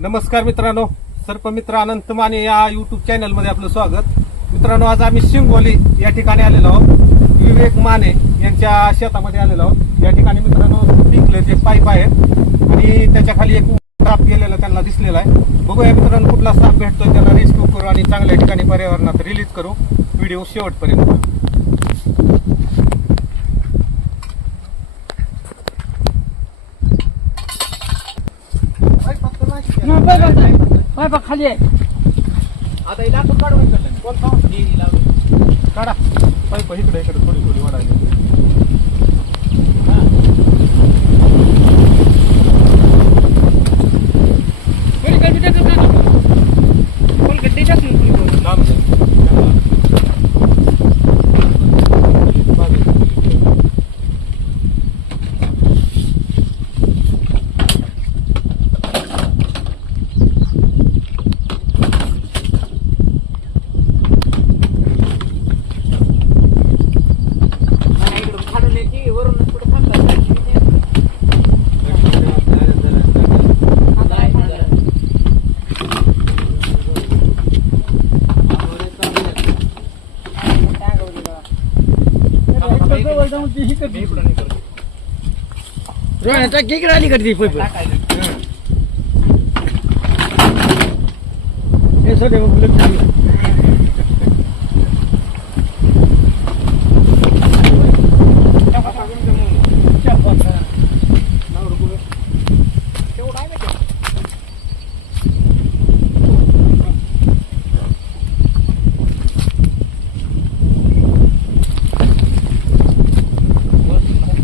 नमस्कार मित्रांनो सर्प मित्र अनंत माने या युट्यूब चॅनलमध्ये आपलं स्वागत. मित्रांनो आज आम्ही शिंगोली या ठिकाणी आलेलो आहोत. विवेक माने यांच्या शेतामध्ये आलेलो आहोत. या ठिकाणी मित्रांनो पिकले जे पाईप आहेत आणि त्याच्याखाली एक साप गेलेला त्यांना दिसलेला आहे. बघूया मित्रांनो कुठला साप भेटतोय त्याला रेस्क्यू करू आणि चांगल्या ठिकाणी पर्यावरणात रिलीज करू. व्हिडिओ शेवटपर्यंत. पाय बा खाली आहे. आता लाकूड काढून काढा. पाईप इकडे इकडे थोडी थोडी वाढायला कोणी कधी टाकत नाही ना. कोण कधी टाकत नाही कोणी. लांब मला इकडून खालून येते, वरून पुढं थांबतात. खांदा आहे, खांदा आहे. टाकावं बघा. रोहण्याचा केक राहिली करते पैप हे सगळे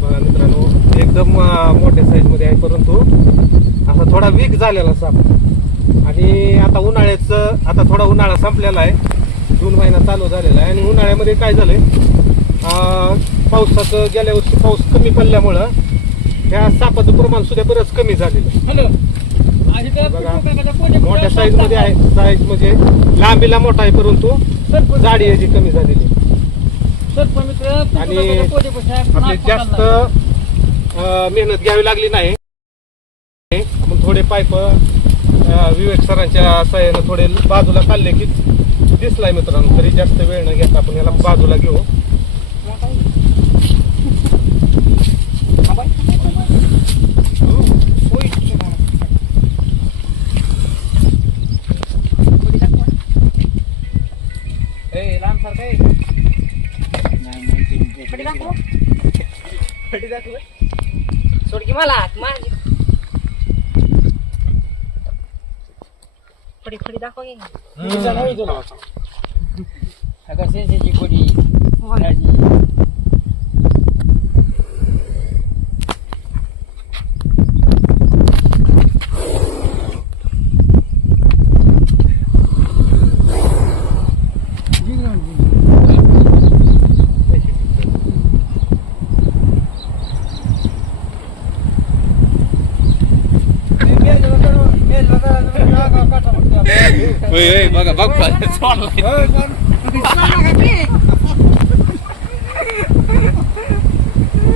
बघा मित्रांनो एकदम अं, मोठ्या साईजमध्ये आहे परंतु वीक झालेला साप. आणि आता उन्हाळ्याचं आता थोडा उन्हाळा संपलेला आहे. जून महिना चालू झालेला आहे. आणि उन्हाळ्यामध्ये काय झालंय? अं, पावसाचं गेल्या वर्षी पाऊस कमी पडल्यामुळं ह्या सापाचं प्रमाण सुद्धा बरंच कमी झालेलं आहे. मोठ्या साईजमध्ये आहे. साईज म्हणजे लांबीला मोठा आहे परंतु जाडी याची कमी झालेली आहे. आणि आहे. आपली जास्त मेहनत घ्यावी लागली नाही. थोडे पाईप विवेक सरांच्या सहाय्यानं थोडे बाजूला काढले की दिसलाय मित्रांनो तरी जास्त वेळ न घेता आपण याला बाजूला घेऊ. ए, लांब सारखं आहे. फटी दाखव. सोड की मला माझी फटी फटी दाखव की. अगं शेषेची फटी. माझी. बघा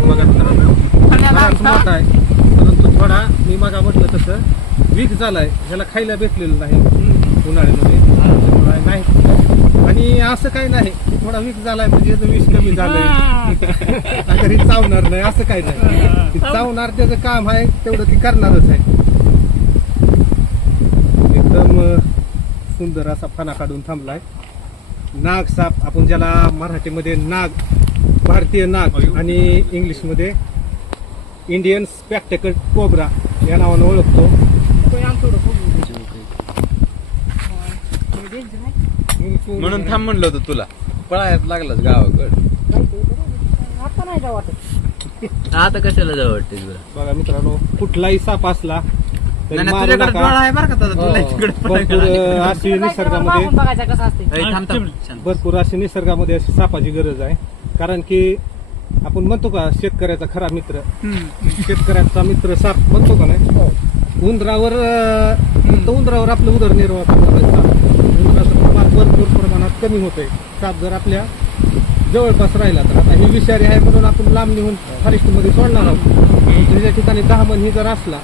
बघा मित्रांनो मोठा आहे परंतु थोडा मी मागा म्हटलं तसं वीक झालाय ह्याला खायला भेटलेलं नाही उन्हाळ्यामध्ये नाही आणि असं काही नाही थोडा वीक झालाय म्हणजे याचं विष कमी झालंय तरी चावणार नाही असं काही नाही चावणार त्याचं काम आहे तेवढं ती करणारच आहे एकदम अं, सुंदर असा फणा काढून थांबलाय नाग साप आपण ज्याला मराठीमध्ये नाग भारतीय नाग आणि इंग्लिशमध्ये इंडियन स्पॅक्टेकल कोब्रा या नावानं ओळखतो. म्हणून थांब म्हणलं होतं तुला. पळायला लागलाच गावाकड. आता नाही जाऊ वाटत. आता कशाला जावं वाटते तुला? बघा मित्रांनो कुठलाही साप असला नाही, नाही, मारू तुझ्याकडे नका. डोळा आहे बरं का दादा, तुला हो, तिकडे भरपूर अं, अशी निसर्गामध्ये मागून बघायचं कसं असते ए, थांब थांब. शांत. भरपूर अशी निसर्गामध्ये अशी सापाची गरज आहे. कारण की आपण म्हणतो का शेतकऱ्याचा खरा मित्र. शेतकऱ्याचा मित्र साप म्हणतो का नाही? उंदरावर अं, फक्त उंदरावर आपलं उदरनिर्वाह करणार आहे साप. उंदराचं प्रमाण भरपूर प्रमाणात कमी होतंय. साप जर आपल्या जवळपास राहिला तर. आता ही विषारी आहे म्हणून आपण लांब निघून फॉरेस्टमध्ये सोडणार आहोत. त्याच्या ठिकाणी दहा मन ही जर असला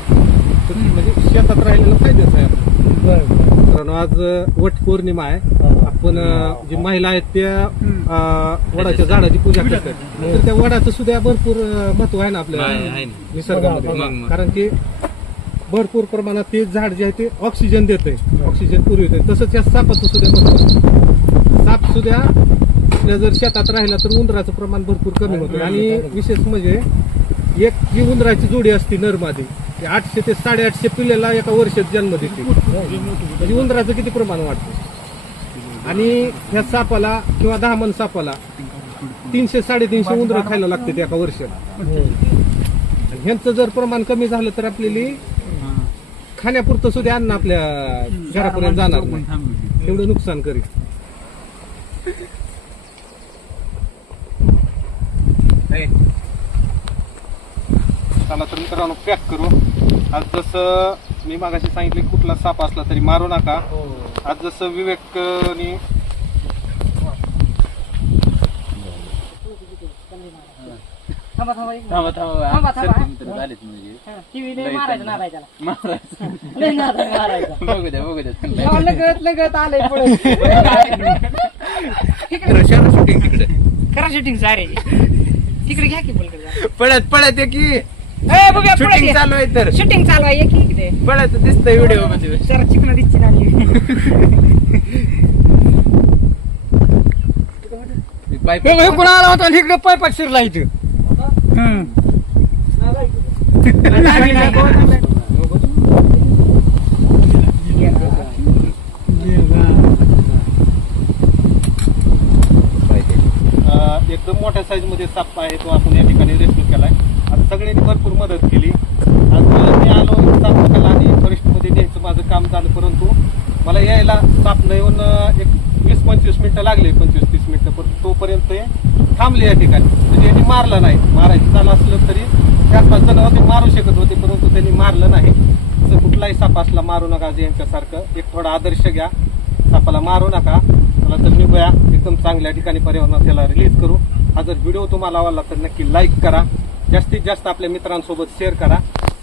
तर म्हणजे शेतात राहिलेलं फायद्याचं आहे आपलं. मित्रांनो आज वट पौर्णिमा आहे. आपण जी महिला आहेत त्या अं, वडाच्या झाडाची पूजा करतात. तर त्या वडाचं सुद्धा भरपूर अं, महत्त्व आहे ना आपल्या आहे- ना. निसर्गामध्ये. मग. कारण की भरपूर प्रमाणात ते झाड जे आहे ते ऑक्सिजन देते ऑक्सिजन पुरवते तसंच या सापाचं सुद्धा महत्त्व आहे. साप सुद्धा आपल्या जर शेतात राहिला तर उंदराचं प्रमाण भरपूर कमी होतं आणि विशेष म्हणजे एक जी उंदराची जोडी असते नरमादी ते आठशे ते साडेआठशे पिल्लेला एका वर्षात जन्म देते. म्हणजे उंदराचं किती प्रमाण वाढतं? आणि ह्या सापाला किंवा दहा मन सापाला तीनशे साडेतीनशे उंदरं खायला लागते एका वर्षात. आणि ह्यांचं जर प्रमाण कमी झालं तर आपल्याला खाण्यापुरतं सुद्धा अन्न आपल्या घरापर्यंत जाणार नाही. एवढं नुकसान करीत. चला तर मित्रांनो पॅक करू. आज जसं मी मागाशी सांगितले कुठला साप असला तरी मारू नका. आज जसं विवेकनी म्हणजे. लगत आलंय पुढे. शूटिंग तिकडे. करा शूटिंग सारे. तिकडे घ्या की पळत आहे की. शूटिंग चालू आहे तर. शूटिंग चालू आहे. की इकडे. पळत दिसतंय व्हिडिओमध्ये. जरा चिकन दिसते पाईप कुणा आला होता? इकडे पायपाट शिरला इथं. एकदम मोठ्या साईजमध्ये साप आहे तो आपण या ठिकाणी रेस्क्यू केलाय आता सगळ्यांनी भरपूर मदत केली. आज मी आलो साप आणि फॉरेस्टमध्ये द्यायचं माझं काम झालं परंतु मला यायला साप न येऊन एक वीस पंचवीस मिनिटं लागले पंचवीस तीस मिनिटं. पण तोपर्यंत हे थांबले या ठिकाणी. म्हणजे यांनी मारलं नाही. मारायचं झालं असलं तरी चार पाच जण होते मारू शकत होते परंतु त्यांनी मारलं नाही. असं कुठलाही साप असला मारू नका जे यांच्यासारखं. एक थोडा आदर्श घ्या. सापाला मारू नका. त्याला तर निघूया एकदम चांगल्या ठिकाणी पर्यावरणात त्याला रिलीज करू. हा जर व्हिडिओ तुम्हाला आवडला तर नक्की लाईक करा. जास्तीत जास्त आपल्या मित्रांसोबत शेअर करा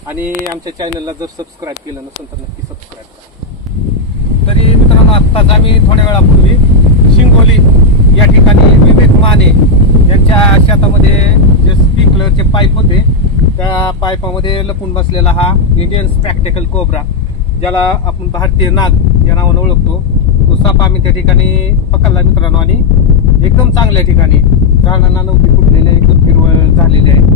आणि आमच्या चॅनलला जर सबस्क्राईब केलं नसेल तर नक्की सबस्क्राईब करा. तरी मित्रांनो आत्ताच आम्ही थोड्या वेळापूर्वी शिंगोली या ठिकाणी विवेक माने यांच्या शेतामध्ये जे स्पीकलरचे पाईप होते त्या पाईपामध्ये लपून बसलेला हा इंडियन स्पॅक्टेकल कोबरा ज्याला आपण भारतीय नाग या नावानं ओळखतो तो साप आम्ही त्या ठिकाणी पकडला मित्रांनो आणि एकदम चांगल्या ठिकाणी. झाडांना नव्हती फुटलेले एकदम हिरवळ झालेले आहे.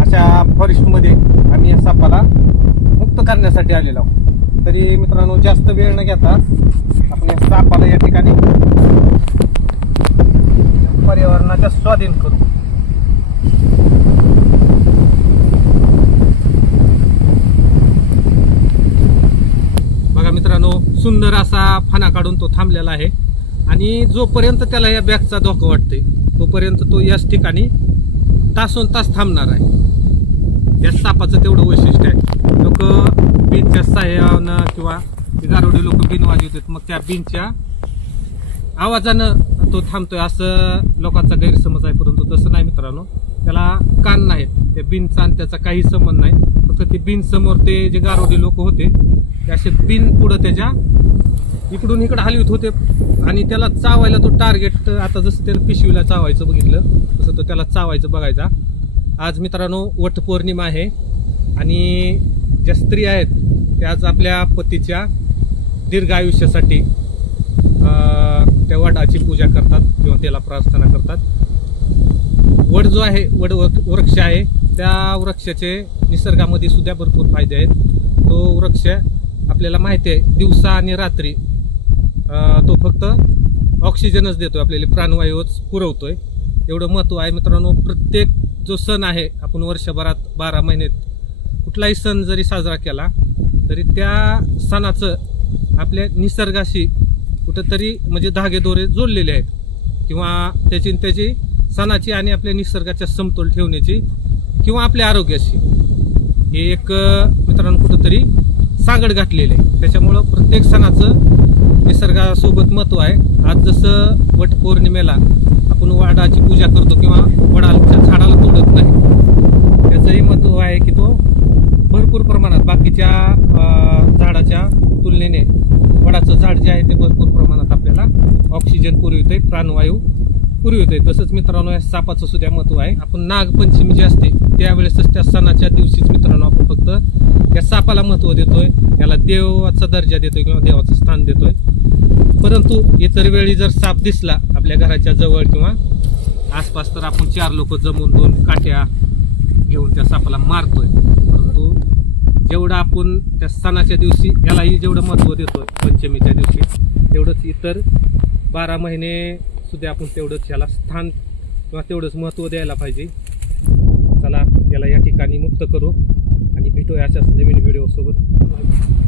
अशा फॉरेस्टमध्ये आम्ही या सापाला मुक्त करण्यासाठी आलेलो आहोत. तरी मित्रांनो जास्त वेळ न घेता आपण या सापाला या ठिकाणी पर्यावरणाच्या स्वाधीन करू. बघा मित्रांनो सुंदर असा फणा काढून तो थांबलेला आहे. आणि जोपर्यंत त्याला या बॅगचा धोका वाटते तोपर्यंत तो याच ठिकाणी तासोन तास थांबणार आहे. या सापाचं तेवढं वैशिष्ट्य आहे. लोक बीनच्या सहाय्यानं किंवा ते लोक बिन वाजवतात. मग त्या बिनच्या आवाजानं तो थांबतोय असं लोकांचा गैरसमज आहे. परंतु तसं नाही मित्रांनो. त्याला कान नाहीत. त्या बिनचा आणि त्याचा काही संबंध नाही. फक्त ते बिन समोर ते जे गारोडे लोक होते ते असे बिन पुढं त्याच्या इकडून इकडं हलवीत होते. आणि त्याला चावायला तो टार्गेट आता जसं त्याला पिशवीला चावायचं बघितलं तसं तो त्याला चावायचं बघायचा. आज मित्रांनो वट पौर्णिमा आहे. आणि ज्या स्त्री आहेत त्या आज आपल्या पतीच्या दीर्घ आयुष्यासाठी त्या वडाची पूजा करतात किंवा त्याला प्रार्थना करतात. वड जो आहे वड वृक्ष आहे त्या वृक्षाचे निसर्गामध्ये सुद्धा भरपूर फायदे आहेत. तो वृक्ष आपल्याला माहिती आहे दिवसा आणि रात्री तो फक्त ऑक्सिजनच देतो आपल्याला प्राणवायूच पुरवतोय. एवढं महत्त्व आहे मित्रांनो प्रत्येक जो सण आहे आपण वर्षभरात बारा महिन्यात कुठलाही सण जरी साजरा केला तरी त्या सणाचं आपल्या निसर्गाशी कुठंतरी म्हणजे धागेदोरे जोडलेले आहेत. किंवा त्याची त्याची सणाची आणि आपल्या निसर्गाच्या समतोल ठेवण्याची किंवा आपल्या आरोग्याशी. हे एक मित्रांनो कुठंतरी सांगड घातलेलं आहे. त्याच्यामुळं प्रत्येक सणाचं निसर्गासोबत महत्त्व आहे. आज जसं वट पौर्णिमेला आपण वाडाची पूजा करतो किंवा वडाच्या झाडाला तोडत नाही. त्याचंही महत्त्व आहे की तो भरपूर प्रमाणात बाकीच्या झाडाच्या तुलनेने वडाचं झाड जे आहे ते भरपूर प्रमाणात आपल्याला ऑक्सिजन पुरविते प्राणवायू पूर्वी येतो आहे तसंच मित्रांनो या सापाचं सुद्धा महत्त्व आहे. आपण नागपंचमी जी असते त्यावेळेसच त्या सणाच्या दिवशीच मित्रांनो आपण फक्त या सापाला महत्त्व देतोय. याला देवाचा दर्जा देतोय किंवा देवाचं स्थान देतोय. परंतु इतर वेळी जर साप दिसला आपल्या घराच्या जवळ किंवा आसपास तर आपण चार लोक जमून दोन काठ्या घेऊन त्या सापाला मारतोय. परंतु जेवढं आपण त्या सणाच्या दिवशी यालाही जेवढं महत्त्व देतोय पंचमीच्या दिवशी तेवढंच इतर बारा महिने सुद्धा आपण तेवढंच याला स्थान किंवा तेवढंच महत्त्व द्यायला पाहिजे. चला याला या ठिकाणी मुक्त करू आणि भेटूया अशाच नवीन व्हिडिओसोबत